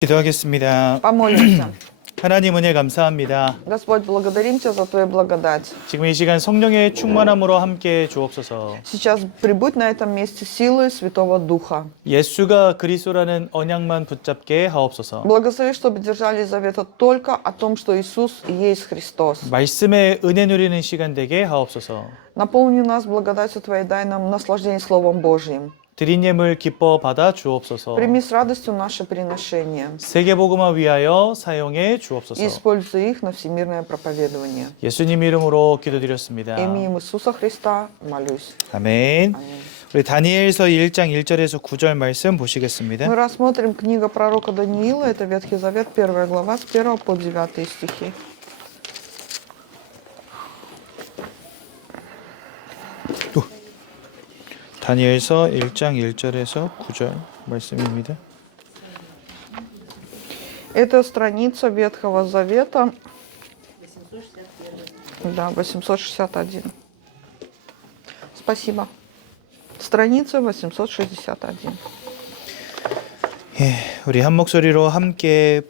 기도하겠습니다. Помолимся. 하나님 은혜 감사합니다. Господь, благодарим Тебя за Твою благодать. 지금 이 시간 성령의 충만함으로 함께 주옵소서. Сейчас прибудь на этом месте силы Святого Духа. 예수가 그리스도라는 언약만 붙잡게 하옵소서. Благослови, чтобы держали завета только о том, что Иисус есть Христос. 말씀의 은혜 누리는 시간 되게 하옵소서. Наполни нас благодатью Твоей, дай нам наслаждение Словом Божьим. 드린 예물 기뻐 받아 주옵소서. Прими с радостью наше приношение 세계복음화 위하여 사용해 и 주옵소서. используй их на всемирное проповедование. 예수님 이름으로 기도드렸습니다. Именем Иисуса Христа молюсь. 아멘. Аминь. 우리 다니엘서 1장 1절에서 9절 말씀 보시겠습니다. Мы рассмотрим книга пророка Даниила, это Ветхий Завет, 1 глава, с 1 по 9 стихи. 다니엘서 1장 1절에서 9절 말씀입니다. Это страница Ветхого Завета, да, 861. Спасибо. Страница 861. 예, 우리 한 목소리로 함께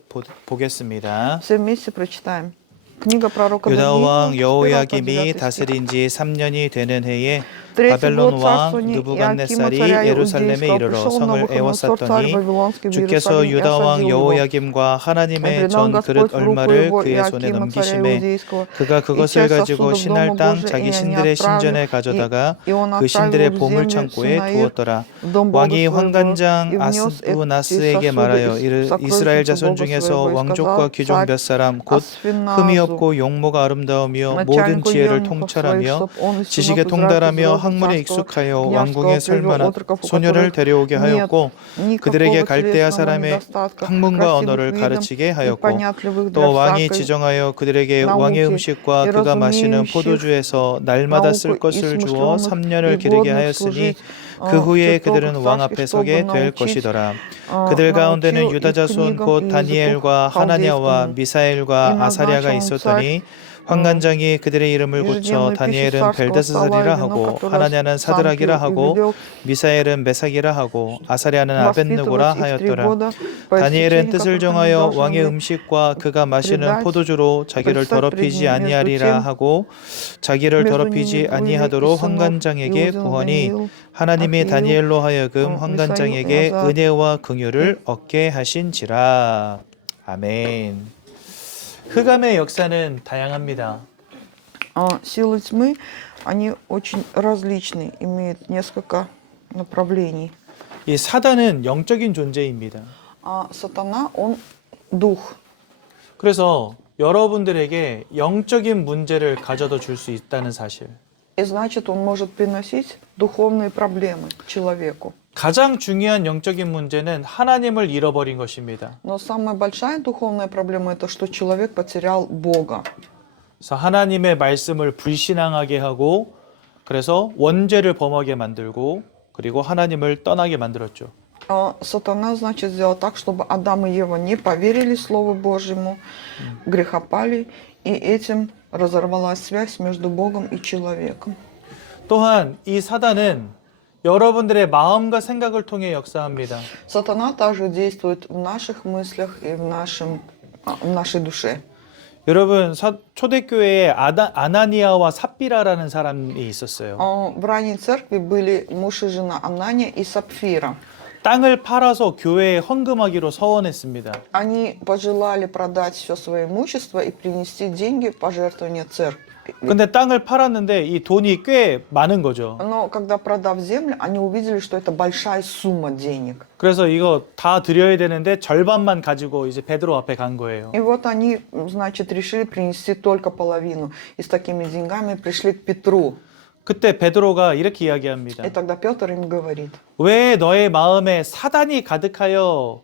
보겠습니다. Все вместе прочитаем. книга пророка 유다 Даниила, 왕 1 по 여호야김이 9 стих. 다스린 지 3년이 되는 해에 Третий 바벨론 год 왕 царствования Иакима, 느부갓네살이 царя 예루살렘에 Иудейского, 이르러 пришел 성을 Навуходоносор, царь 에워쌌더니 Вавилонский, в 주께서 Иерусалим и 유다 왕 осадил его. 여호야김과 И 하나님의 предал 전 Господь 그릇 в руку 얼마를 его 그의 손에 Иакима, царя 넘기심에 Иудейского, 그가 и 그것을 часть 가지고 сосудов 신할 дома 땅 Божия, 자기 и они 신들의 отправил, 신전에 가져다가 и он 그 신들의 отправил в 보물 землю 창고에 Синаир, 두었더라. в дом Бога 왕이 своего, 환관장 и внес эти 아스두나스에게 сосуды 말하여 из 이스라엘 сокровищницы 자손 Бога 중에서 своего, и 왕족과 сказал 귀족 царь 몇 사람 곧 Асфеназу, 흠이 없고 용모가 아름다우며 모든 начальнику 지혜를 евнухов своих, 통찰하며 чтоб он из 지식에 сынов Израиля 통달하며 произвел 학문에 царство 익숙하여 княжеского, 왕궁에 설 привел 만한 отроков, у 소녀를 которых 데려오게 нет 하였고 그들에게 никакого 갈대아 телесного 사람의 недостатка, 학문과 красивых 언어를 видом 가르치게 и 하였고 понятливых для 또 왕이 всякой 지정하여 그들에게 왕의 науки, 음식과 и 그가 마시는 разумеющих 포도주에서 날마다 쓸 науку и 것을 주어 смышленых, и 3년을 기르게 годных 하였으니 служить 그 в 후에 чертогах 그들은 왕 царских, 앞에 чтобы 서게 될 научить, 것이더라. 그들 가운데는 научил 유다 их 자손 книгам 곧 и языку 다니엘과 하나냐와 халдейскому. И 미사엘과 아사랴가 назначил он царь 있었더니 환관장이 그들의 이름을 고쳐 ежедневную пищу 다니엘은 царского стола 벨데스살이라 и вино, 하고 которое 하나냐는 сам 사드락이라 пил, и 하고 велел 미사엘은 메삭이라 하고 아사랴는 아벳느고라 воспитывать их 3 하였더라. года по 다니엘은 истечении 뜻을 которых они 정하여 должны 왕의 были 음식과 그가 마시는 предать, 포도주로 자기를 предстать пред 더럽히지 ним. Между 아니하리라 тем, 하고 자기를 между 더럽히지 ними были и 아니하도록 сынов 환관장에게 Иудин, 구하니 Даниил, 하나님이 Ахиил, 다니엘로 하여금 Мисаил и 환관장에게 Азар. 은혜와 긍휼을 얻게 하신지라. 아멘. 흑암의 역사는 다양합니다. Силы тьмы, они очень различны, имеют несколько направлений. 이 사단은 영적인 존재입니다. А сатана, он дух. 그래서 여러분들에게 영적인 문제를 가져다 줄 수 있다는 사실. И значит, он может приносить духовные проблемы человеку. 가장 중요한 영적인 문제는 하나님을 잃어버린 것입니다. Но самая большая духовная проблема это, что человек потерял Бога. 그래서 하나님의 말씀을 불신앙하게 하고 그래서 원죄를 범하게 만들고 그리고 하나님을 떠나게 만들었죠. Сатана, значит, сделал так, чтобы Адам и Ева не поверили Слову Божьему, грехопали, и этим разорвалась связь между Богом и человеком. 또한 이 사단은 여러분들의 마음과 생각을 통해 역사합니다. Сатана также действует в наших мыслях и в нашей душе. 여러분 초대교회에 아나니아와 삽비라라는 사람이 있었어요. В ранней церкви были муж и жена Анания и Сапфира. 땅을 팔아서 교회에 헌금하기로 서원했습니다. Они пожелали продать все свое имущество и принести деньги в пожертвование церкви. 근데 땅을 팔았는데 이 돈이 꽤 많은 거죠. Но когда продав землю, они увидели, что это большая сумма денег. 그래서 이거 다 드려야 되는데 절반만 가지고 이제 베드로 앞에 간 거예요. И вот они, значит, решили принести только половину. И с такими деньгами пришли к Петру. 그때 베드로가 이렇게 이야기합니다. И тогда Петр им говорит: 왜 너의 마음에 사단이 가득하여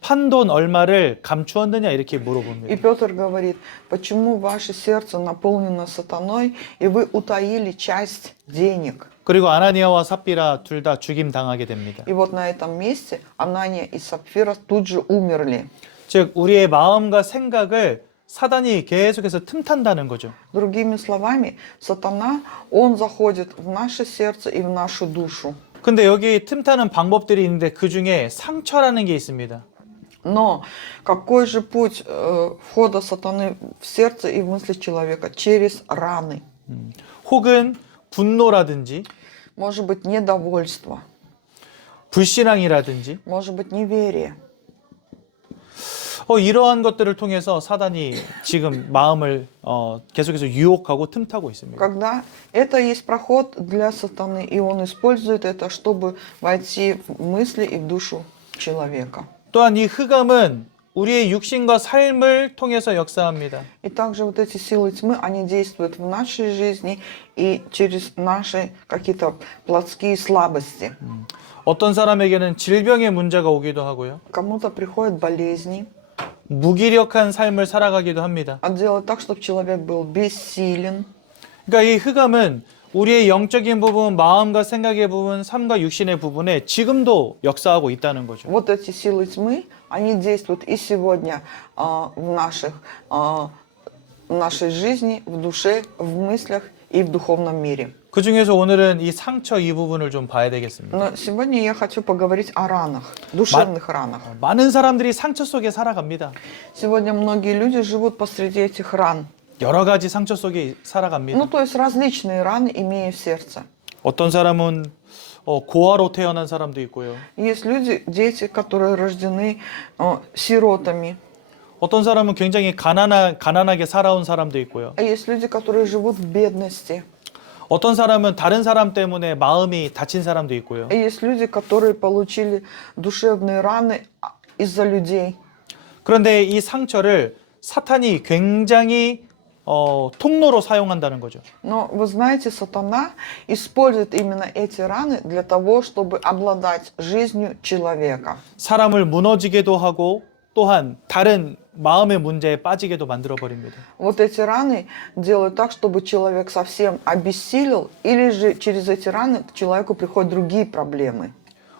판돈 얼마를 감추었느냐 이렇게 И 물어봅니다. Петр говорит: почему ваше сердце наполнено сатаной, и вы утаили часть денег? 그리고 아나니아와 삽비라 둘 다 죽임 당하게 됩니다. И вот на этом месте Анания и Сапфира тут же умерли. 즉 우리의 마음과 생각을 사단이 계속해서 틈탄다는 거죠. Другими словами, сатана, он заходит в наше сердце и в нашу душу. 근데 여기 틈타는 방법들이 있는데 그 중에 상처라는 게 있습니다. Но какой же путь входа сатаны в сердце и в мысли человека? Через раны. 혹은 분노라든지 Может быть, недовольство, 불신앙이라든지 может быть, неверие. 이러한 것들을 통해서 사단이 지금 마음을 계속해서 유혹하고 틈타고 있습니다. Когда это есть проход для сатаны, и он использует это, чтобы войти в мысли и в душу человека. 또한 이 흑암은 우리의 육신과 삶을 통해서 역사합니다. И также вот эти силы тьмы, они действуют в нашей жизни и через наши какие-то плотские слабости. 어떤 사람에게는 질병의 문제가 오기도 하고요. Кому-то приходят болезни, 무기력한 삶을 살아가기도 합니다. а делать так, чтобы человек был бессилен. 그러니까 이 흑암은 우리의 영적인 부분, 마음과 생각의 부분, 삶과 육신의 부분에 지금도 역사하고 있다는 거죠. Вот эти силы тьмы, они действуют и сегодня в нашей жизни, в душе, в мыслях и в духовном мире. 그 중에서 오늘은 이 상처 이 부분을 좀 봐야 되겠습니다. Но сегодня я хочу поговорить о ранах, душевных ранах. 많은 사람들이 상처 속에 살아갑니다. Сегодня многие люди живут посреди этих ран. 여러 가지 상처 속에 살아갑니다. Ну, то есть различные раны, имея в сердце. 어떤 사람은 고아로 태어난 사람도 있고요. Есть люди, дети, которые рождены сиротами. 어떤 사람은 굉장히 가난하게 살아온 사람도 있고요. А есть люди, которые живут в бедности. 어떤 사람은 다른 사람 때문에 마음이 다친 사람도 있고요. А есть люди, которые получили душевные раны из-за людей. 그런데 이 상처를 사탄이 굉장히 통로로 사용한다는 거죠. Но вы знаете, сатана использует именно эти раны для того, чтобы обладать жизнью человека. 사람을 무너지게도 하고 또한 다른 마음의 문제에 빠지게도 만들어 버립니다. Вот эти раны делают так, чтобы человек совсем обессилел, или же через эти раны к человеку приходят другие проблемы.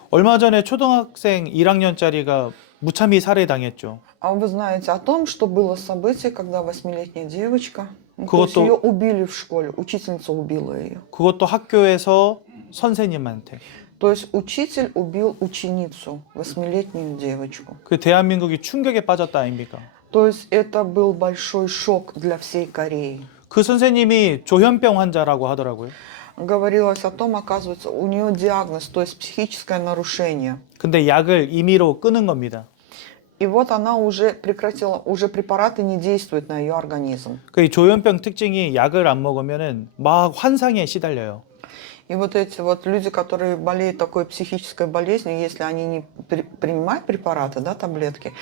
얼마 전에 초등학생 1학년짜리가 무참히 살해당했죠. А вы знаете о том, что было событие, когда 8-летняя девочка, то есть 그것도- ее убили в школе, учительница убила ее. 그것도 학교에서 선생님한테. То есть учитель убил ученицу, 8-летнюю девочку. 그 대한민국이 충격에 빠졌다 아닙니까? То есть это был большой шок для всей Кореи. 그 선생님이 조현병 환자라고 하더라고요. Говорилось о том, оказывается, у нее диагноз, то есть психическое нарушение. 근데 약을 임의로 끊은 겁니다. И вот она уже прекратила, уже препараты не действуют на ее организм. 그 조현병 특징이 약을 안 먹으면은 막 환상에 시달려요. И вот эти вот люди, которые болеют такой психической болезнью, если они не принимают препараты, да, таблетки,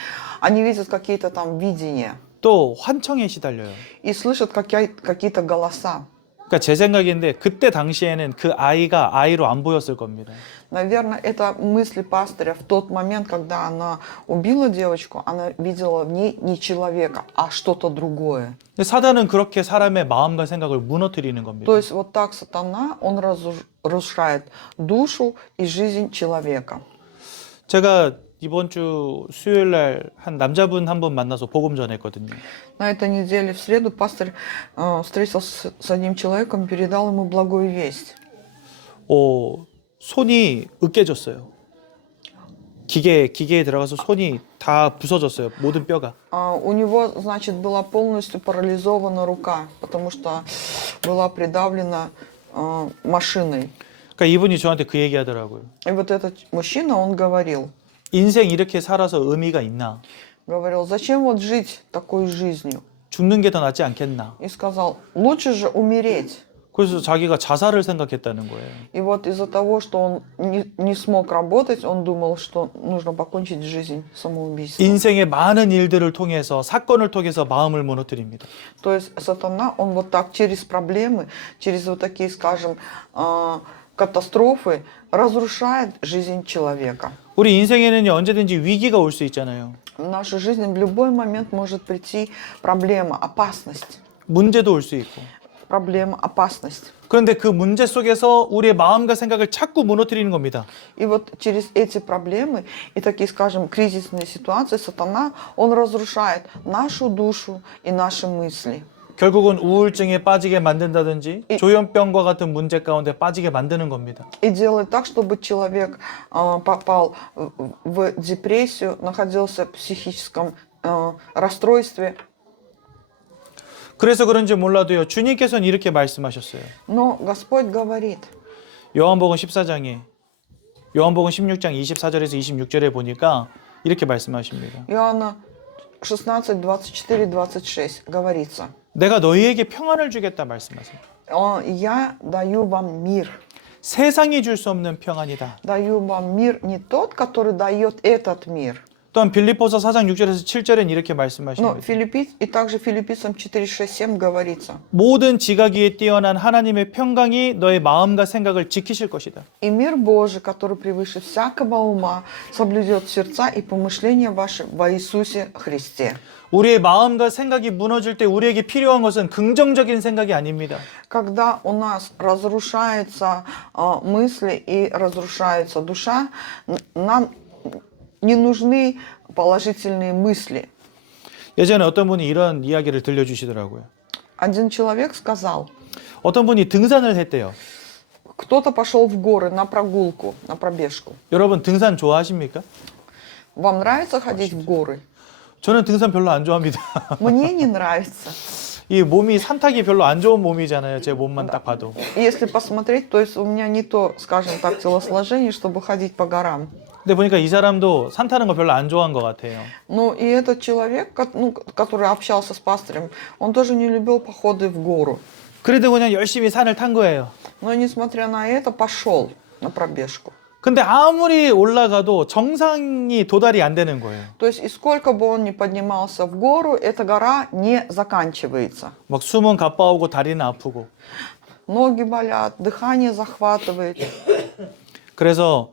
они видят какие-то там видения 또 환청에 시달려요. и слышат какие-то голоса. 그러니까 제 생각인데 그때 당시에는 그 아이가 아이로 안 보였을 겁니다. Наверное, это мысли пастыря в тот момент, когда она убила девочку, она видела в ней не человека, а что-то другое. 근데 사단은 그렇게 사람의 마음과 생각을 무너뜨리는 겁니다. То есть вот так сатана, он разрушает душу и жизнь человека. 제가 이번 주 수요일 날 한 남자분 한 분 만나서 복음 전했거든요. На этой неделе в среду пастор встретился с одним человеком, передал ему благую весть. 손이 으깨졌어요. 기계에 들어가서 손이 다 부서졌어요. 모든 뼈가. У него, значит, была полностью парализована рука, потому что была придавлена машиной. 그러니까 이분이 저한테 그 얘기 하더라고요. И вот этот мужчина, он говорил, 인생 이렇게 살아서 의미가 있나? зачем вот жить такой жизнью? 죽는 게 더 낫지 않겠나? И сказал, лучше же умереть. 그래서 자기가 자살을 생각했다는 거예요. И вот из-за того, что он не смог работать, он думал, что нужно покончить жизнь самоубийством. 인생의 많은 일들을 통해서 사건을 통해서 마음을 무너뜨립니다. То есть сатана, он вот так через проблемы, через вот такие, скажем, катастрофы разрушает жизнь человека. 우리 인생에는 언제든지 위기가 올 수 있잖아요. В нашу жизнь в любой момент может прийти проблема, опасность. 문제도 올 수 있고. Проблема, опасность. 그런데 그 문제 속에서 우리의 마음과 생각을 자꾸 무너뜨리는 겁니다. И вот через эти проблемы и такие, скажем, кризисные ситуации сатана, он разрушает нашу душу и наши мысли. 결국은 우울증에 빠지게 만든다든지 조현병과 같은 문제 가운데 빠지게 만드는 겁니다. И делает так, чтобы человек попал в депрессию, находился в психическом расстройстве. 그래서 그런지 몰라도요. 주님께서는 이렇게 말씀하셨어요. Но Господь говорит, 요한복음 14장에 요한복음 16장 24절에서 26절에 보니까 이렇게 말씀하십니다. Иоанна 16, 24, 26 говорится, 내가 너희에게 평안을 주겠다 말씀하세요. «Я даю вам mир». 세상이 줄 수 없는 평안이다. Даю вам мир не тот, который дает этот мир. 또한 빌립보서 4장 6절에서 7절엔 이렇게 Но 말씀하십니다. и также Филиппийцам 4, 6, 7 говорится. 모든 지각위에 뛰어난 하나님의 평강이 너의 마음과 생각을 지키실 것이다. И мир Божий, который превыше всякого ума, соблюдет сердца и помышления ваши во Иисусе Христе. 우리의 마음과 생각이 무너질 때 우리에게 필요한 것은 긍정적인 생각이 아닙니다. Когда у нас разрушаются мысли и разрушается душа, нам не нужны положительные мысли. 예전에 어떤 분이 이런 이야기를 들려주시더라고요. Один человек сказал, 어떤 분이 등산을 했대요. кто-то пошел в горы на прогулку, на пробежку. 여러분 등산 좋아하십니까? Вам нравится ходить в горы? 저는 등산 별로 안 좋아합니다. Мне не нравится. 이 몸이 산타기 별로 안 좋은 몸이잖아요. 제 몸만 딱 봐도. Если посмотреть, то есть у меня не то, скажем так, телосложение, чтобы ходить по горам. 근데 보니까 이 사람도 산 타는 거 별로 안 좋아한 것 같아요. Ну и этот человек, который общался с пастырем, он тоже не любил походы в гору. 그래도 그냥 열심히 산을 탄 거예요. Но несмотря на это, пошел на пробежку. 근데 아무리 올라가도 정상이 도달이 안 되는 거예요. То есть и сколько бы он ни поднимался в гору, эта гора не заканчивается. 막 숨은 가빠오고 다리는 아프고. Ноги болят, дыхание захватывает. 그래서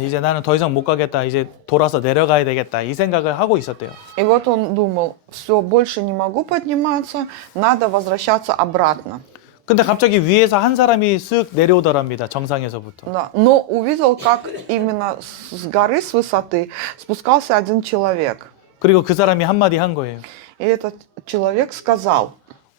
이제 나는 더 이상 못 가겠다. 이제 돌아서 내려가야 되겠다. 이 생각을 하고 있었대요. И вот он думал, все, больше не могу подниматься, надо возвращаться обратно. 근데 갑자기 위에서 한 사람이 쓱 내려오더랍니다. 정상에서부터. Да. Но увидел, как именно с горы, с высоты спускался один человек. 그리고 그 사람이 한마디 한 거예요. И этот человек сказал,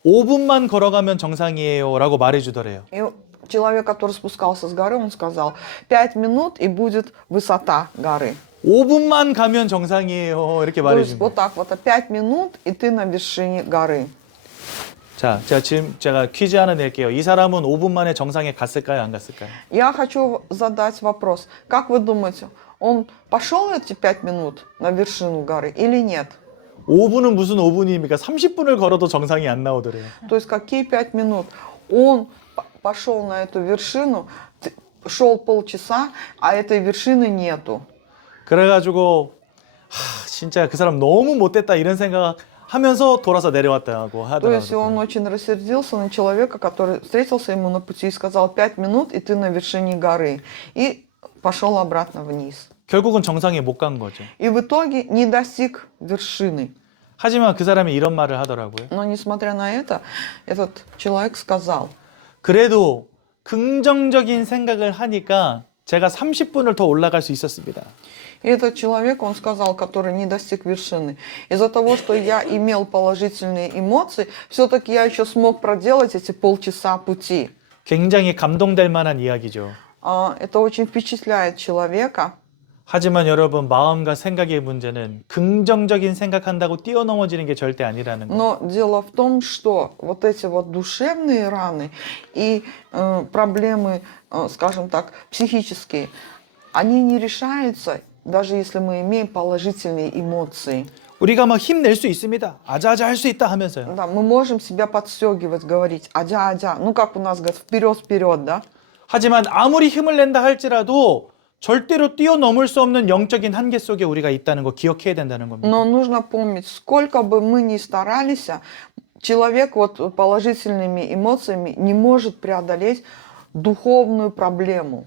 5분만 걸어가면 정상이에요. 라고 말해주더래요. и человек, который спускался с горы, он сказал, 5 минут и будет высота горы. 5분만 가면 정상이에요. 이렇게 То есть 말해준 вот 거예요. так вот, 5 минут и ты на вершине горы. 자, 제가 퀴즈 하나 낼게요. 이 사람은 5분 만에 정상에 갔을까요? 안 갔을까요? Я хочу задать вопрос. Как вы думаете, он пошел эти 5 минут на вершину горы или нет? 5분은 무슨 5분입니까? 30분을 걸어도 정상이 안 나오더래요. То есть какие 5 минут? Он пошел на эту вершину, шел полчаса, а этой вершины нету. 그래가지고 진짜 그 사람 너무 못됐다 이런 생각 하면서 돌아서 내려왔다고 То есть он 하더라고요. очень рассердился на человека, который встретился ему на пути и сказал 5 минут, и ты на вершине горы. И пошел обратно вниз. 결국은 정상에 못 간 거죠. И в итоге не достиг вершины. 하지만 그 사람이 이런 말을 하더라고요. Но несмотря на это, этот человек сказал, 그래도 긍정적인 생각을 하니까 제가 30분을 더 올라갈 수 있었습니다. и этот человек, он сказал, который не достиг вершины, из-за того, что я имел положительные эмоции, все-таки я еще смог проделать эти полчаса пути. 굉장히 감동될 만한 이야기죠. Это очень впечатляет человека. 하지만 여러분 마음과 생각의 문제는 긍정적인 생각한다고 뛰어넘어지는 게 절대 아니라는 거. Но дело в том, что вот эти вот душевные раны и проблемы, скажем так, психические, они не решаются, даже если мы имеем положительные эмоции. 우리가 막 힘낼 수 있습니다. 아자아자 할 수 있다 하면서요. Да, мы можем себя подстегивать, говорить, адя, ну как у нас говорят, вперед, да? 하지만 아무리 힘을 낸다 할지라도 절대로 뛰어넘을 수 없는 영적인 한계 속에 우리가 있다는 거 기억해야 된다는 겁니다. Но нужно помнить, сколько бы мы ни старались, человек вот положительными эмоциями не может преодолеть духовную проблему.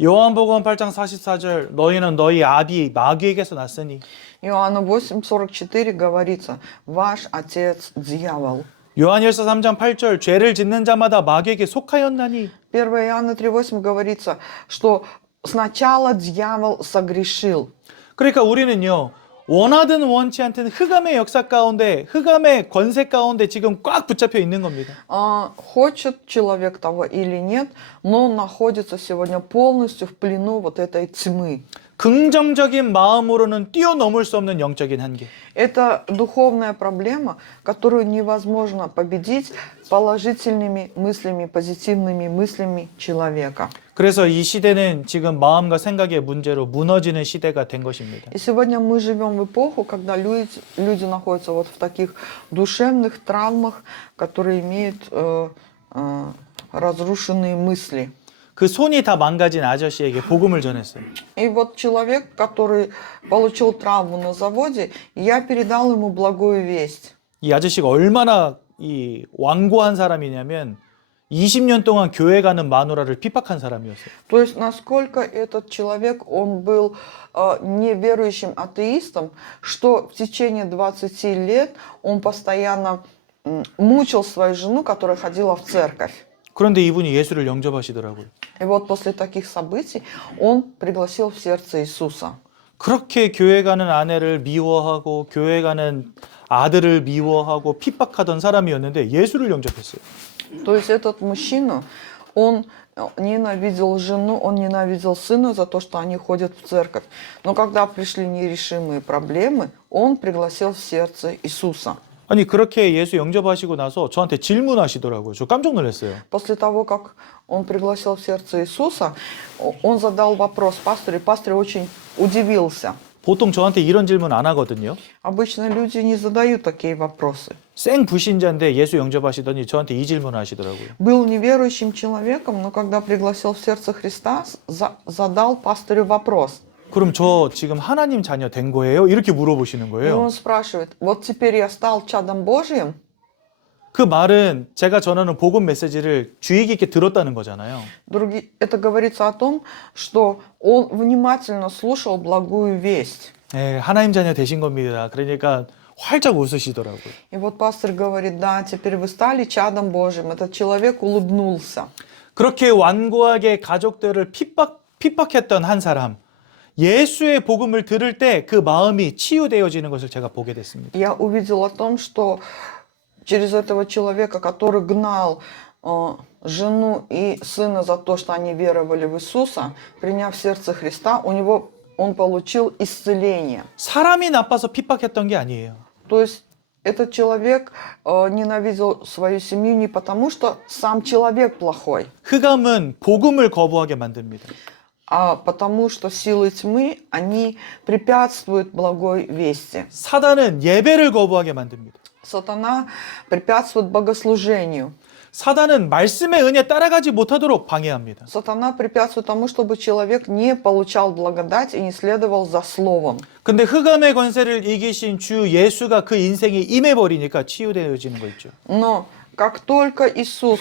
요한복음 8장 44절 너희는 너희 아비 마귀에게서 났으니 Иоанна 8:44 говорится, ваш отец дьявол. 요한일서 3장 8절 죄를 짓는 자마다 마귀에게 속하였나니 1 Иоанна 3:8 говорится, что сначала дьявол согрешил. 그러니까 우리는요 원하든 원치 않든 흑암의 역사 가운데, 흑암의 권세 가운데 지금 꽉 붙잡혀 있는 겁니다. Хочет человек того или нет, но он находится сегодня полностью в плену вот этой тьмы. 긍정적인 마음으로는 뛰어넘을 수 없는 영적인 한계. Это духовная проблема, которую невозможно победить положительными мыслями, позитивными мыслями человека. 그래서 이 시대는 지금 마음과 생각의 문제로 무너지는 시대가 된 것입니다. И сегодня мы живем в эпоху, когда люди находятся вот в таких душевных травмах, которые имеют разрушенные мысли. 그 손이 다 망가진 아저씨에게 복음을 전했어요. И вот человек, который получил травму на заводе, я передал ему благую весть. 이 아저씨가 얼마나 이 완고한 사람이냐면 20년 동안 교회 가는 마누라를 핍박한 사람이었어요. То есть насколько этот человек, он был неверующим атеистом, что в течение 20 лет он постоянно мучил свою жену, которая ходила в церковь. 그런데 이분이 예수를 영접하시더라고요. И вот после таких событий он пригласил в сердце Иисуса. 그렇게 교회 가는 아내를 미워하고 교회 가는 아들을 미워하고 핍박하던 사람이었는데 예수를 영접했어요. То есть этот мужчина, он ненавидел жену, он ненавидел сына за то, что они ходят в церковь. Но когда пришли нерешимые проблемы, он пригласил в сердце Иисуса. 아니 그렇게 예수 영접하시고 나서 저한테 질문하시더라고요. 저 깜짝 놀랐어요. После того, как он пригласил в сердце Иисуса, он задал вопрос пастору, и пастор очень удивился. 보통 저한테 이런 질문 안 하거든요. Обычно люди не задают такие вопросы. 생 불신자인데 예수 영접하시더니 저한테 이 질문을 하시더라고요. Был неверующим человеком, но когда пригласил в сердце Христа, задал пастырю вопрос. 그럼 저 지금 하나님 자녀 된 거예요? 이렇게 물어보시는 И 거예요. он спрашивает, вот теперь я стал чадом Божьим? 그 말은 제가 전하는 복음 메시지를 주의 깊게 들었다는 거잖아요. Это говорится о том, что он внимательно слушал благую весть. 네, 하나님 자녀 되신 겁니다. 그러니까 활짝 웃으시더라고요. И вот пастор говорит, да, теперь вы стали чадом Божьим. Этот человек улыбнулся. 그렇게 완고하게 가족들을 핍박했던 한 사람, 예수의 복음을 들을 때 그 마음이 치유되어지는 것을 제가 보게 됐습니다. Я увидел о том, что через этого человека, который гнал жену и сына за то, что они веровали в Иисуса, приняв сердце Христа, он получил исцеление. 사람이 나빠서 핍박했던 게 아니에요. То есть этот человек ненавидел свою семью не потому, что сам человек плохой, 흑암은 복음을 거부하게 만듭니다. а потому что силы тьмы, они препятствуют благой вести. 사단은 예배를 거부하게 만듭니다. Сатана препятствует богослужению. 사단은 말씀의 은혜 따라가지 못하도록 방해합니다. Сатана препятствует тому, чтобы человек не получал благодать и не следовал за словом. 근데 흑암의 권세를 이기신 주 예수가 그 인생에 임해버리니까 치유되어지는 거 있죠. Но как только Иисус,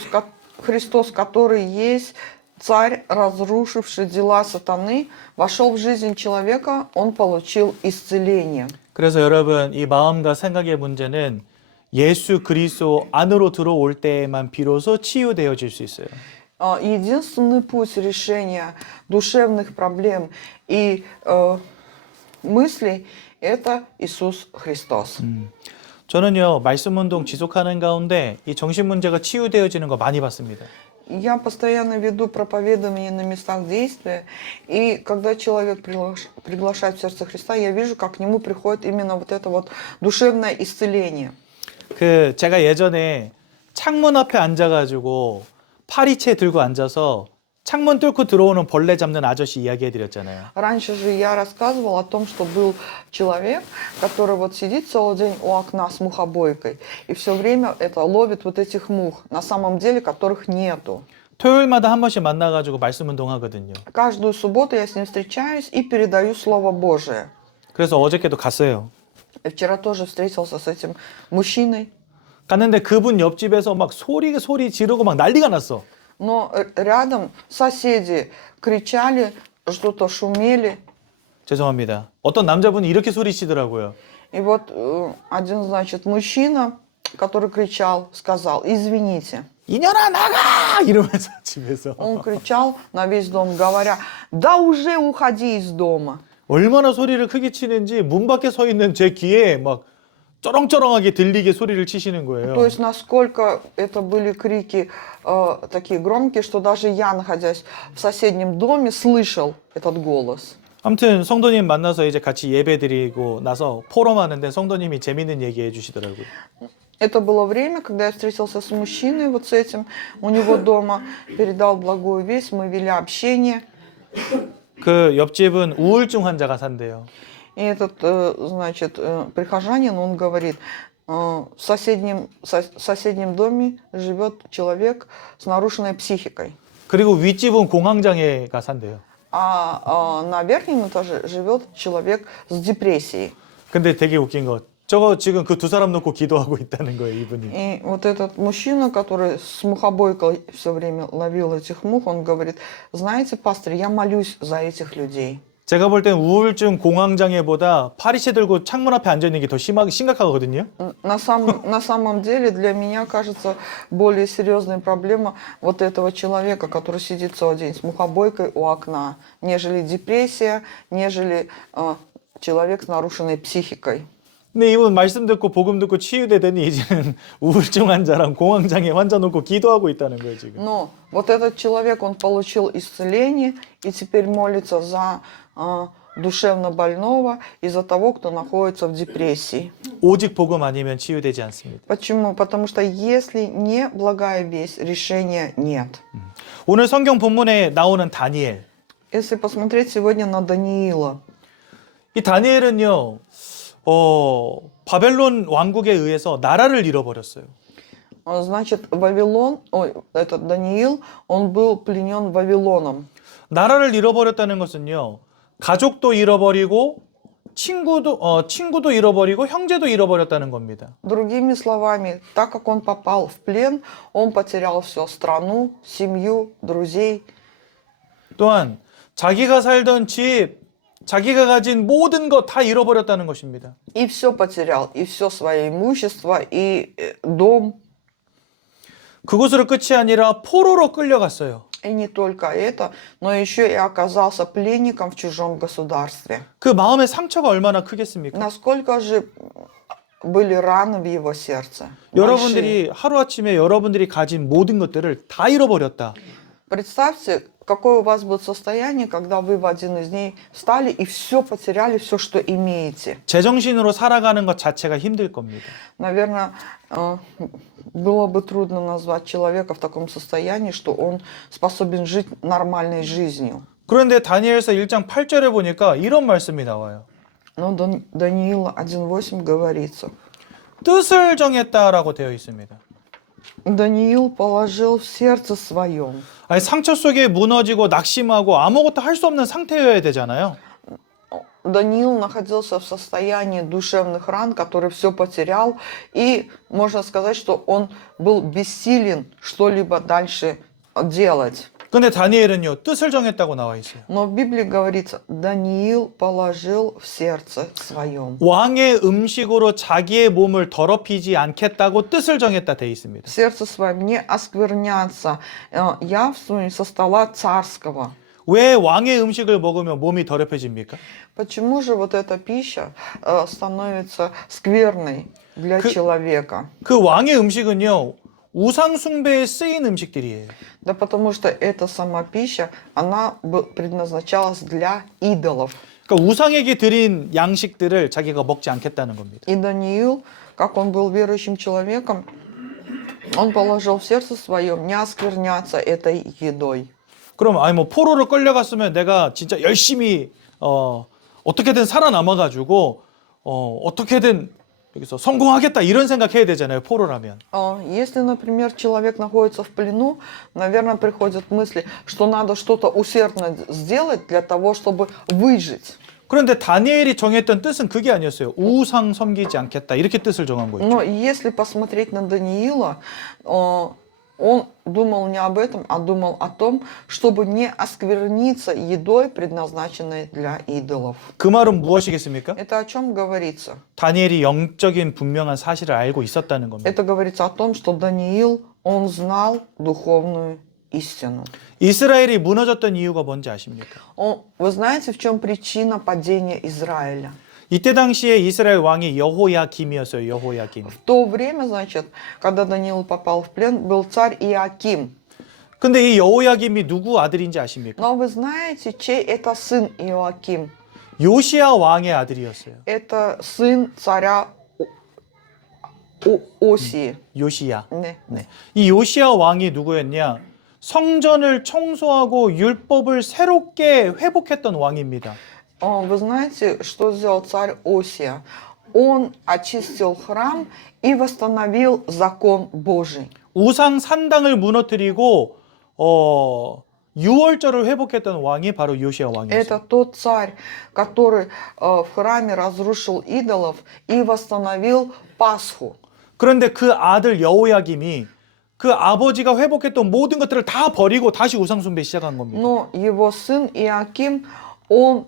Христос, который есть царь, разрушивший дела сатаны, вошел в жизнь человека, он получил исцеление. 그래서 여러분, 이 마음과 생각의 문제는 예수 그리스도 안으로 들어올 때에만 비로소 치유되어질 수 있어요. Единственный путь решения душевных проблем и мыслей – это Иисус Христос. 저는요, 말씀 운동 지속하는 가운데 이 정신 문제가 치유되어지는 거 많이 봤습니다. Я постоянно веду проповедование на местах действия, и когда человек приглашает в сердце Христа, я вижу, как к нему приходит именно вот это вот душевное исцеление. 제가 예전에 창문 앞에 앉아가지고 파리채 들고 앉아서 창문 뚫고 들어오는 벌레 잡는 아저씨 이야기해 드렸잖아요. Раньше же я рассказывал о том, что был человек, который вот сидит целый день у окна с мухобойкой, и все время это ловит вот этих мух, на самом деле которых нету. 토요일마다 한 번씩 만나가지고 말씀 운동하거든요. Каждую субботу я с ним встречаюсь и передаю Слово Божие. 그래서 어저께도 갔어요. И вчера тоже встретился с этим мужчиной. 갔는데 그분 옆집에서 막 소리 지르고 막 난리가 났어. Но рядом соседи кричали, что-то шумели. 죄송합니다. 어떤 남자분이 이렇게 소리치더라고요. И вот один, значит, мужчина, который кричал, сказал, извините. 이년아 나가! 이러면서 집에서. Он кричал на весь дом, говоря, да уже уходи из дома. 얼마나 소리를 크게 치는지 문 밖에 서 있는 제 귀에 막 쩌렁쩌렁하게 들리게 소리를 치시는 거예요. То есть насколько это были крики такие громкие, что даже я, находясь в соседнем доме, слышал этот голос. 아무튼 성도님 만나서 이제 같이 예배 드리고 나서 포럼하는데 성도님이 재밌는 얘기 해주시더라고요. Это было время, когда я встретился с мужчиной вот с этим у него дома, передал благую весть, мы вели общение. 그 옆집은 우울증 환자가 산대요. И этот, значит, прихожанин, он говорит, в соседнем доме живет человек с нарушенной психикой. 그리고 윗집은 공황장애가 산대요. А на верхнем этаже живет человек с депрессией. 근데 되게 웃긴 거 저거 지금 그 두 사람 놓고 기도하고 있다는 거예요, 이분이. И вот этот мужчина, который с мухобойкой все время ловил этих мух, он говорит, знаете, пастор, я молюсь за этих людей. 제가 볼 땐 우울증, 공황장애보다 파리채 들고 창문 앞에 앉아 있는 게 더 심각하거든요. На самом деле для меня кажется более серьезной проблема вот этого человека, который сидит целый день с мухобойкой у окна, нежели депрессия, нежели человек с нарушенной психикой. 근데 이분 말씀 듣고 복음 듣고 치유되더니 이제는 우울증 환자랑 공황장애 환자 놓고 기도하고 있다는 거예요, 지금. Но вот этот человек, он получил исцеление и теперь молится за душевно больного и за того, кто находится в депрессии. 오직 복음 아니면 치유되지 않습니다. Почему? Потому что если не благая весть, решения нет. 오늘 성경 본문에 나오는 다니엘. Если посмотреть сегодня на Даниила, 이 다니엘은요, 바벨론 왕국에 의해서 나라를 잃어버렸어요. значит, этот Даниил, он был пленен Вавилоном. 나라를 잃어버렸다는 것은요, 가족도 잃어버리고 친구도 잃어버리고 형제도 잃어버렸다는 겁니다. Другими словами, так как он попал в плен, он потерял все: страну, семью, друзей. 또한 자기가 살던 집, 자기가 가진 모든 것 다 잃어버렸다는 것입니다. И все потерял, и все свое имущество, и дом. 그곳으로 끝이 아니라 포로로 끌려갔어요. И не только это, но еще и оказался пленником в чужом государстве. 그 마음의 상처가 얼마나 크겠습니까? Насколько же были раны в его сердце. Большие. 여러분들이 하루아침에 여러분들이 가진 모든 것들을 다 잃어버렸다. Представьте, какое у вас будет состояние, когда вы в один из дней встали и все потеряли, все, что имеете. 제정신으로 살아가는 것 자체가 힘들 겁니다. Наверное, было бы трудно назвать человека в таком состоянии, что он способен жить нормальной жизнью. 그런데 다니엘서 1장 8절에 보니까 이런 말씀이 나와요. Но Даниила 1.8 говорится. 뜻을 정했다라고 되어 있습니다. Даниил положил в сердце своем. 아니, 상처 속에 무너지고 낙심하고 아무것도 할 수 없는 상태여야 되잖아요. Даниил находился в состоянии душевных ран, который все потерял, и можно сказать, что он был бессилен что-либо дальше делать. 근데 다니엘은요, 뜻을 정했다고 나와 있어요. Но в Библии говорится, Даниил положил в сердце своем. 왕의 음식으로 자기의 몸을 더럽히지 않겠다고 뜻을 정했다 돼 있습니다. В сердце своем не оскверняться явствами со стола царского. 왜 왕의 음식을 먹으면 몸이 더럽혀집니까? Почему же вот эта пища становится скверной для человека? 그 왕의 음식은요, 우상 숭배에 쓰인 음식들이에요. Да потому что эта сама пища, она предназначалась для идолов. 그러니까 우상에게 드린 양식들을 자기가 먹지 않겠다는 겁니다. И Даниил, как он был верующим человеком, он положил в сердце своем не оскверняться этой едой. 그럼 아니 뭐 포로로 끌려갔으면 내가 진짜 열심히 어떻게든 살아남아가지고 어떻게든 여기서 성공하겠다 이런 생각해야 되잖아요. 포로라면. Если, например, человек находится в плену, наверное, приходят мысли, что надо что-то усердно сделать для того, чтобы выжить. 그런데 다니엘이 정했던 뜻은 그게 아니었어요. 우상 섬기지 않겠다 이렇게 뜻을 정한 거예요. Но если посмотреть на Даниила, он думал не об этом, а думал о том, чтобы не оскверниться едой, предназначенной для идолов. 그 말은 무엇이겠습니까? Это о чем говорится? 다니엘이 영적인 분명한 사실을 알고 있었다는 겁니다. Это говорится о том, что Даниил, он знал духовную истину. 이스라엘이 무너졌던 이유가 뭔지 아십니까? Вы знаете, в чем причина падения Израиля? 이때 당시에 이스라엘 왕이 여호야김이었어요. 여호야김. В то время, значит, когда Даниил попал в плен, был царь Иоаким. 근데 이 여호야김이 누구 아들인지 아십니까? Но вы знаете, чей это сын Иоаким? 요시야 왕의 아들이었어요. Это сын царя Осии. 요시야. 네. 네. 이 요시야 왕이 누구였냐? 성전을 청소하고 율법을 새롭게 회복했던 왕입니다. Вы знаете, что сделал царь Осия? Он очистил храм и восстановил закон Божий. 우상 산당을 무너뜨리고 유월절을 회복했던 왕이 바로 요시야 왕이었어요. Это тот царь, который в храме разрушил идолов и восстановил Пасху. 그런데 그 아들 여호야김이 그 아버지가 회복했던 모든 것들을 다 버리고 다시 우상 숭배 시작한 겁니다. Но его сын Иоаким, он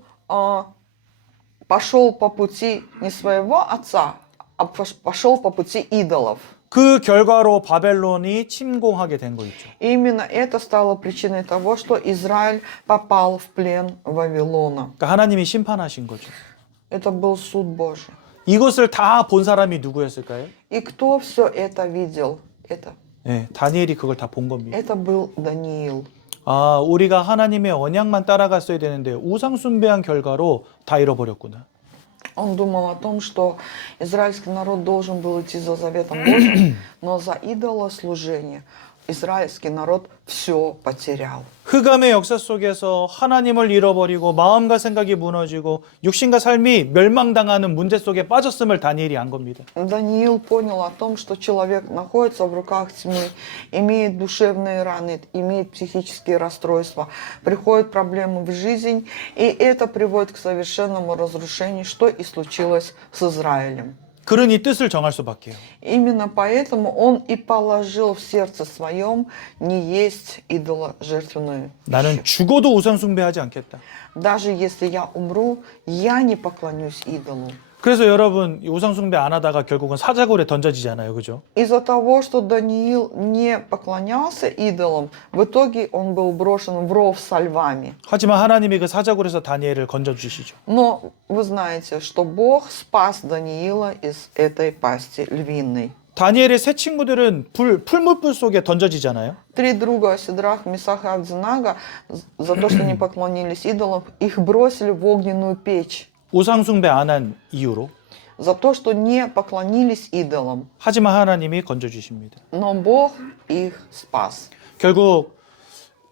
пошел по пути не своего отца, а пошел по пути идолов. 그 결과로 바벨론이 침공하게 된 거 있죠. Именно это стало причиной того, что Израиль попал в плен Вавилона. 그러니까 하나님이 심판하신 거죠. Это был суд Божий. 이것을 다 본 사람이 누구였을까요? И кто все это видел? 네, 다니엘이 그걸 다 본 겁니다. Это был Даниил. 아, 우리가 하나님의 언약만 따라갔어야 되는데 우상 숭배한 결과로 다 잃어버렸구나. Он думал о том, что израильский народ должен был идти за заветом Божьим, но за идолослужение израильский народ все потерял. 흑암의 역사 속에서 하나님을 잃어버리고 마음과 생각이 무너지고 육신과 삶이 멸망당하는 문제 속에 빠졌음을 다니엘이 안 겁니다. Даниил понял о том, что человек находится в руках тьмы, имеет душевные раны, имеет психические расстройства, приходят проблемы в жизнь, и это приводит к совершенному разрушению, что и случилось с Израилем. 그러니 뜻을 정할 수밖에요. Именно поэтому он и положил в сердце своем не есть идоложертвенную. 나는 죽어도 우상 숭배하지 않겠다. Даже если я умру, я не поклонюсь идолу. 그래서 여러분 우상 숭배 안 하다가 결국은 사자굴에 던져지잖아요. 그죠? Из-за того, что Даниил не поклонялся идолам, в итоге он был брошен в ров со львами. 하지만 하나님이 그 사자굴에서 다니엘을 건져 주시죠. Но вы знаете, что Бог спас Даниила из этой пасти львиной. 다니엘의 세 친구들은 풀무불 속에 던져지잖아요. Три друга, Сидрах, Месах и Авдинага, за то, что не поклонились идолам, их бросили в огненную печь. 우상 숭배 안 한 이유로. За то, что не поклонились идолам. 하지만 하나님이 건져 주십니다. Но Бог их спас. 결국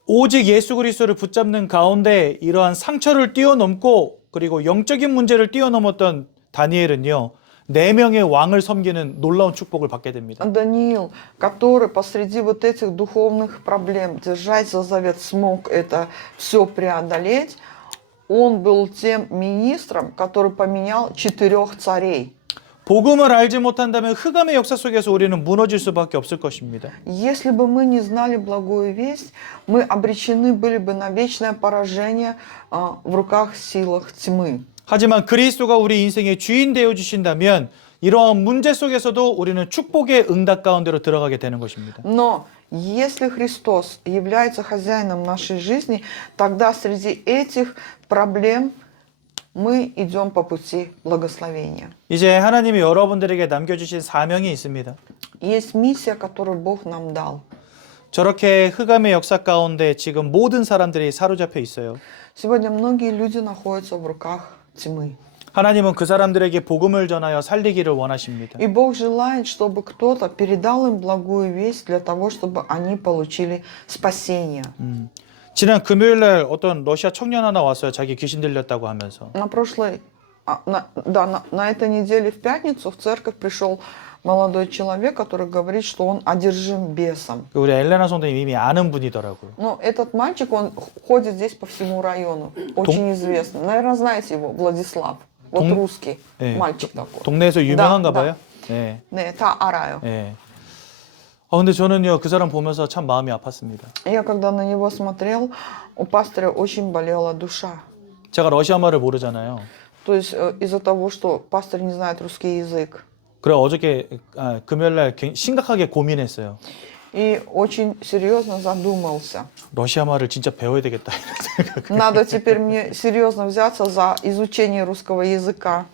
오직 예수 그리스도를 붙잡는 가운데 이러한 상처를 뛰어넘고 그리고 영적인 문제를 뛰어넘었던 다니엘은요. 4명의 왕을 섬기는 놀라운 축복을 받게 됩니다. Даниил, который посреди вот этих духовных проблем, держась за завет, смог это все преодолеть, он был тем министром, который поменял 4 царей. 복음을 알지 못한다면 흑암의 역사 속에서 우리는 무너질 수밖에 없을 것입니다. Если бы мы не знали благую весть, мы обречены были бы на вечное поражение в руках силах тьмы. 하지만 그리스도가 우리 인생의 주인 되어 주신다면 이러한 문제 속에서도 우리는 축복의 응답 가운데로 들어가게 되는 것입니다. Но если Христос является хозяином нашей жизни, тогда среди этих проблем мы идем по пути благословения. 이제 하나님이 여러분들에게 남겨주신 사명이 있습니다. Есть миссия, которую Бог нам дал. 저렇게 흑암의 역사 가운데 지금 모든 사람들이 사로잡혀 있어요. Сегодня многие люди находятся в руках тьмы. 하나님은 그 사람들에게 복음을 전하여 살리기를 원하십니다. И Бог желает, чтобы кто-то передал им благую весть для того, чтобы они получили спасение. 지난 금요일 날 어떤 러시아 청년 하나 왔어요. 자기 귀신 들렸다고 하면서. На этой неделе в пятницу в церковь пришел молодой человек, который говорит, что он одержим бесом. 우리 엘레나 성도님 이미 아는 분이더라고요. Но этот мальчик, он ходит здесь по всему району, очень известный. Наверное, знаете его, Владислав. Вот русский мальчик такой. 동네에서 유명한가 Да, 봐요. 네. 네, 다 알아요. 네. 근데 저는요 그 사람 보면서 참 마음이 아팠습니다. Я когда на него смотрел, у пастыря очень болела душа. 제가 러시아 말을 모르잖아요. То есть из-за того, что пастор не знает русский язык. 그래 어저께 금요일 날 심각하게 고민했어요. и очень серьезно задумался. 러시아 말을 진짜 배워야 되겠다. Надо теперь мне серьезно взяться за изучение русского языка.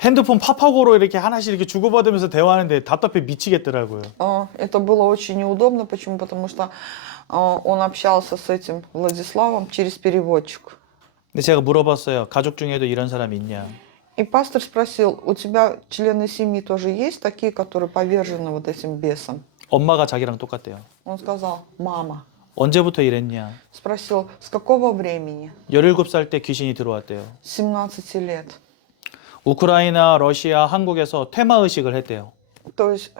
핸드폰 팝하고로 이렇게 하나씩 이렇게 주고받으면서 대화하는데 답답해 미치겠더라고요. Это было очень неудобно. Почему? Потому что он общался с этим Владиславом через переводчик. 근데 제가 물어봤어요. 가족 중에도 이런 사람이 있냐? И пастор спросил, у тебя члены семьи тоже есть такие, которые повержены вот этим бесам? 엄마가 자기랑 똑같대요. Он сказал, мама. 언제부터 이랬냐? Спросил, с какого времени? 17살 때 귀신이 들어왔대요. 17 лет. 우크라이나, 러시아, 한국에서 테마의식을 했대요. То есть,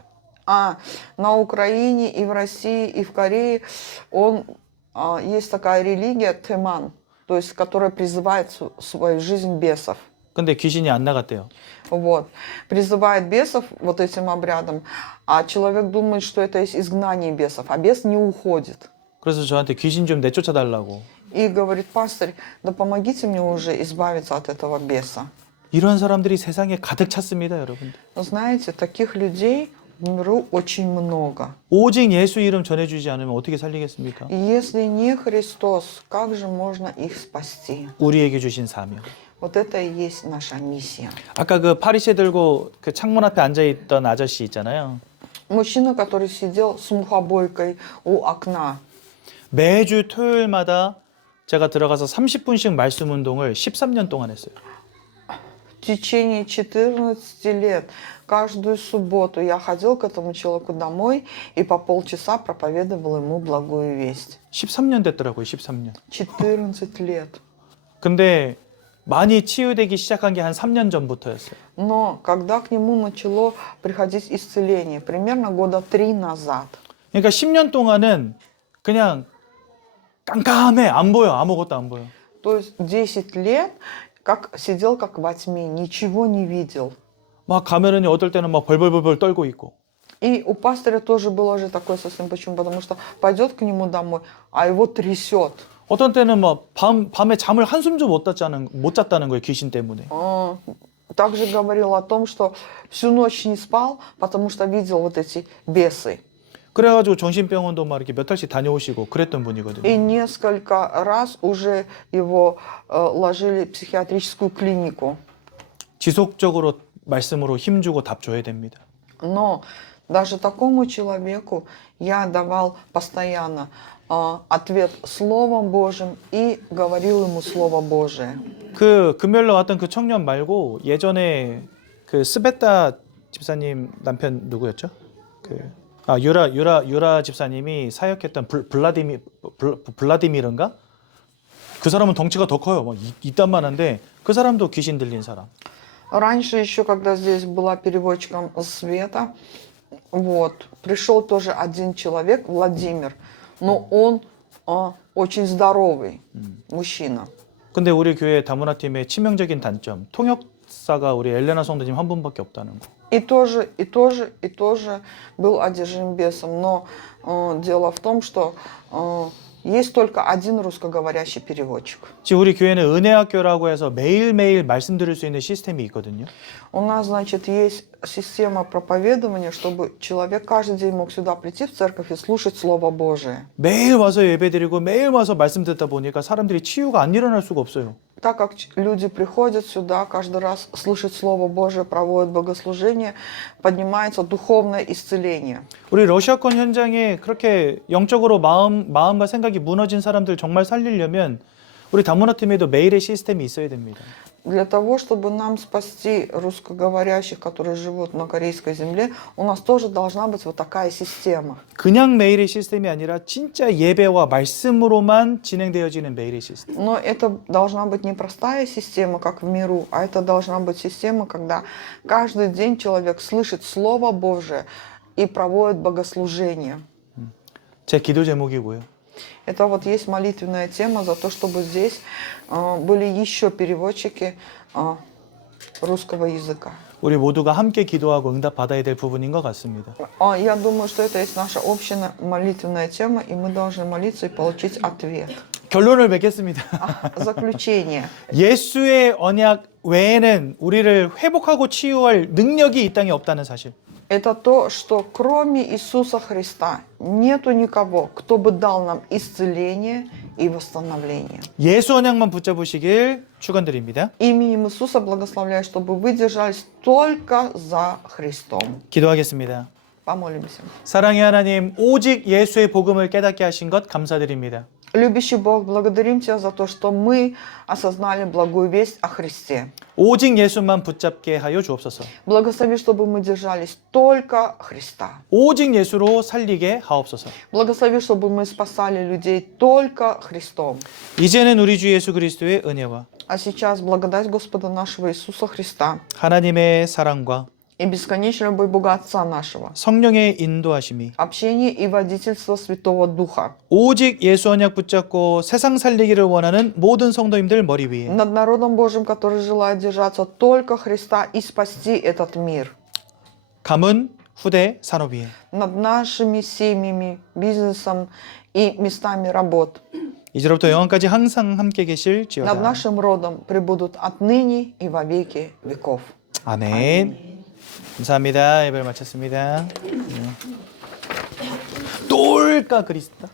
на Украине и в России и в Корее есть такая религия Теман, то есть, которая призывает в свою жизнь бесов. 근데 귀신이 안 나갔대요. Вот. Призывает бесов вот этим обрядом, а человек думает, что это есть изгнание бесов, а бес не уходит. 그래서 저한테 귀신 좀 내쫓아 달라고. И говорит, пастырь, да помогите мне уже избавиться от этого беса. 이런 사람들이 세상에 가득 찼습니다, 여러분. Но знаете, таких людей в миру очень много. 오직 예수 이름 전해주지 않으면 어떻게 살리겠습니까? И если не Христос, как же можно их спасти? 우리에게 주신 사명. Вот это и есть наша миссия. 아까 그 파리채 들고 그 창문 앞에 앉아 있던 아저씨 있잖아요. Мужчина, который сидел с мухобойкой у окна. 매주 토요일마다 제가 들어가서 30분씩 말씀 운동을 13년 동안 했어요. В течение 14 лет каждую субботу я ходил к этому человеку домой и по полчаса проповедовал ему благую весть. 13년 됐더라고요, 13년. 14 лет. 근데 많이 치유되기 시작한 게 한 3년 전부터였어요. Но когда к нему начало приходить исцеление, примерно года 3 назад, 그러니까 10년 동안은 그냥 깜깜해, 안 보여, 아무것도 안 보여. то есть 10 лет как сидел как во тьме, ничего не видел. 막 가면은 어떨 때는 막 벌벌벌벌 떨고 있고. И у пастыря тоже было же такое совсем. Почему? Потому что пойдет к нему домой, а его трясет. 어떤 때는 막 밤에 잠을 한숨도 못 잤다는 거예요, 귀신 때문에. Также говорил о том, что всю ночь не спал, потому что видел вот эти бесы. 그래가지고 정신병원도 막 이렇게 몇 달씩 다녀오시고 그랬던 분이거든요. И несколько раз уже его ложили в психиатрическую клинику. 지속적으로 말씀으로 힘주고 답 줘야 됩니다. Но даже такому человеку я давал постоянно ответ Словом Божьим и говорил ему Слово Божие. 그 금요일날 왔던 그 청년 말고 예전에 그 스베타 집사님 남편 누구였죠? 유라 집사님이 사역했던 블라디미르인가? 그 사람은 덩치가 더 커요. 막 이딴만한데 그 사람도 귀신 들린 사람. Раньше еще, когда здесь была переводчиком Света, вот, пришел тоже один человек, Владимир, но он очень здоровый мужчина. 근데 우리 교회 다문화팀의 치명적인 단점, 통역사가 우리 엘레나 성도님 한 분밖에 없다는 거. И тоже был одержим бесом. Но дело в том, что есть только один русскоговорящий переводчик. 지금 우리 교회는 은혜학교라고 해서 매일매일 말씀 들을 수 있는 시스템이 있거든요. У нас, значит, есть система проповедования, чтобы человек каждый день мог сюда прийти в церковь и слушать Слово Божие. 매일 와서 예배드리고 매일 와서 말씀 듣다 보니까 사람들이 치유가 안 일어날 수가 없어요. Так как люди приходят сюда каждый раз слушать Слово Божие, проводят богослужение, поднимается духовное исцеление. 우리 러시아권 현장에 그렇게 영적으로 마음과 생각이 무너진 사람들 정말 살리려면 우리 다문화팀에도 매일의 시스템이 있어야 됩니다. Для того, чтобы нам спасти русскоговорящих, которые живут на корейской земле, у нас тоже должна быть вот такая система. 그냥 매일의 시스템이 아니라 진짜 예배와 말씀으로만 진행되어지는 매일의 시스템. Но это должна быть не простая система, как в миру, а это должна быть система, когда каждый день человек слышит Слово Божие и проводит богослужение. 제 기도 제목이고요. Это вот есть молитвенная тема за то, чтобы здесь были еще переводчики русского языка. 우리 모두가 함께 기도하고 응답 받아야 될 부분인 것 같습니다. Я думаю, что это есть наша общая молитвенная тема, и мы должны молиться и получить ответ. 결론을 맺겠습니다. Заключение. 예수의 언약 외에는 우리를 회복하고 치유할 능력이 이 땅에 없다는 사실. Это то, что кроме Иисуса Христа нету никого, кто бы дал нам исцеление и восстановление. 예수 언약만 붙잡으시길 축원드립니다. Именем Иисуса благословляю, чтобы вы держались только за Христом. 기도하겠습니다. Помолимся. 사랑의 하나님, 오직 예수의 복음을 깨닫게 하신 것 감사드립니다. Любящий Бог, благодарим Тебя за то, что мы осознали благую весть о Христе. 오직 예수만 붙잡게 하여 주옵소서. Благослови, чтобы мы держались только Христа. 오직 예수로 살리게 하옵소서. Благослови, чтобы мы спасали людей только Христом. 이제는 우리 주 예수 그리스도의 은혜와 А сейчас благодать Господа нашего Иисуса Христа 하나님의 사랑과 и бесконечная любовь Бога Отца нашего, 성령의 인도하심이 общение и водительство Святого Духа 오직 예수 언약 붙잡고 세상 살리기를 원하는 모든 성도님들 머리 위에 над народом Божьим, который желает держаться только Христа и спасти этот мир, 가문, 후대, 산업 위에 над нашими семьями, бизнесом и местами работ, 이제로부터 영원까지 항상 함께 над 계실지어다. нашим родом пребудут отныне и во веки веков. 아멘. 감사합니다. 예배를 마쳤습니다. 똘까 그리스도.